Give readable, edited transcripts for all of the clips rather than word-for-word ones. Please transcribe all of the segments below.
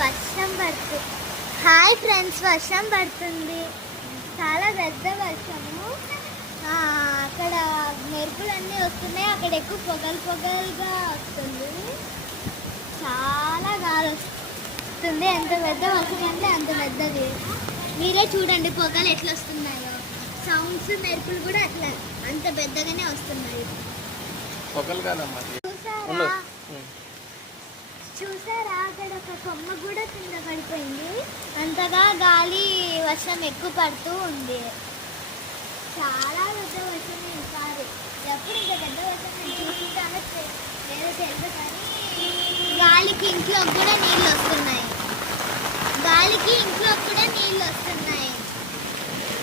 వర్షం పడుతుంది. Hi friends, వర్షం పడుతుంది. చాలా పెద్ద వర్షము. అక్కడ మెరుపులన్నీ వస్తున్నాయి. అక్కడ ఎక్కువ పొగలుగా వస్తుంది. చాలా గాలి వస్తుంది. ఎంత పెద్ద వర్షం అంటే అంత పెద్దది. మీరే చూడండి పొగలు ఎట్లా వస్తున్నాయో. సౌండ్స్ మెరుపులు కూడా అట్లా అంత పెద్దగానే వస్తున్నాయి. చూసారా అక్కడ ఒక కొమ్మ కూడా కింద పడిపోయింది. అంతగా గాలి వర్షం ఎక్కువ పడుతూ ఉంది. చాలా పెద్ద వర్షం ఈసారి. ఎప్పుడు ఇంత పెద్ద వర్షం నేను చూసుకుంటానో లేదో తెలుసు, కానీ గాలికి ఇంట్లో కూడా నీళ్ళు వస్తున్నాయి.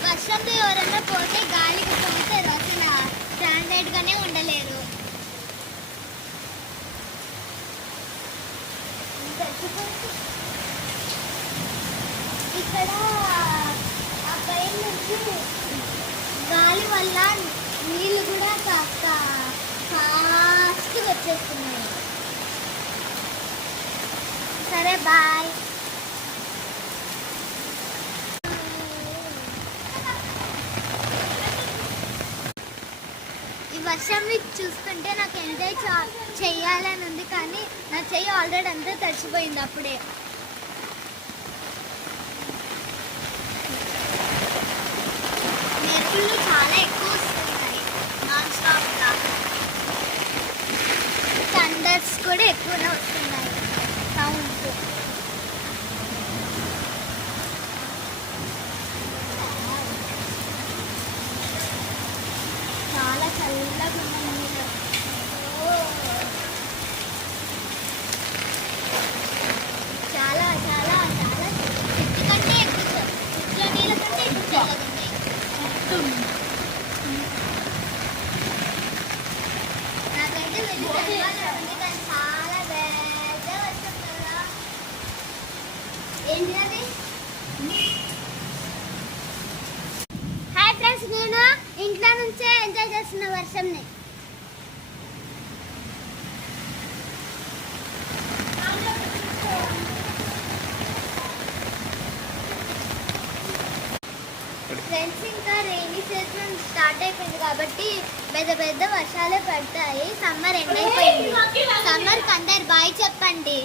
వర్షంతో ఎవరన్నా పోతే గాలికి పోతారు. అసలు స్టాండర్డ్గానే ఉండలేరు. ఇక్కడ ఆ పైన నుంచి గాలి వల్ల నీళ్ళు కూడా కాస్త ఫాస్ట్గా వచ్చేస్తున్నాయి. సరే బాయ్. ఈ వర్షం చూస్తుంటే నాకు ఎంజాయ్ చేయాలని ఉంది, కానీ నా చెయ్యి ఆల్రెడీ అంతా తడిచిపోయింది అప్పుడే. మెరుపులు చాలా ఎక్కువ వస్తున్నాయి నాన్ స్టాప్గా. థండర్స్ కూడా ఎక్కువనే వస్తున్నాయి సౌండ్స్. చాలా చల్లగా ఉన్నాయి. చాలా చాలా చాలా చెట్టు కంటే ఎక్కువ, చెట్ల నీళ్ళ కంటే ఎక్కువ చల్లగా ఉన్నాయి. నాకైతే వెళ్ళి చదవాలని, కానీ చాలా పెద్ద వర్షం కదా. ఏంటి అది? హాయ్ ఫ్రెండ్స్, నేను ఇంట్లో నుంచే ఎంజాయ్ చేస్తున్న వర్షంని. ఫ్రెండ్స్, ఇంకా రెయినీ సీజన్ స్టార్ట్ అయిపోయింది కాబట్టి పెద్ద పెద్ద వర్షాలే పడతాయి. సమ్మర్ ఎండ్ అయిపోయింది. సమ్మర్కి అందరు బాయ్ చెప్పండి.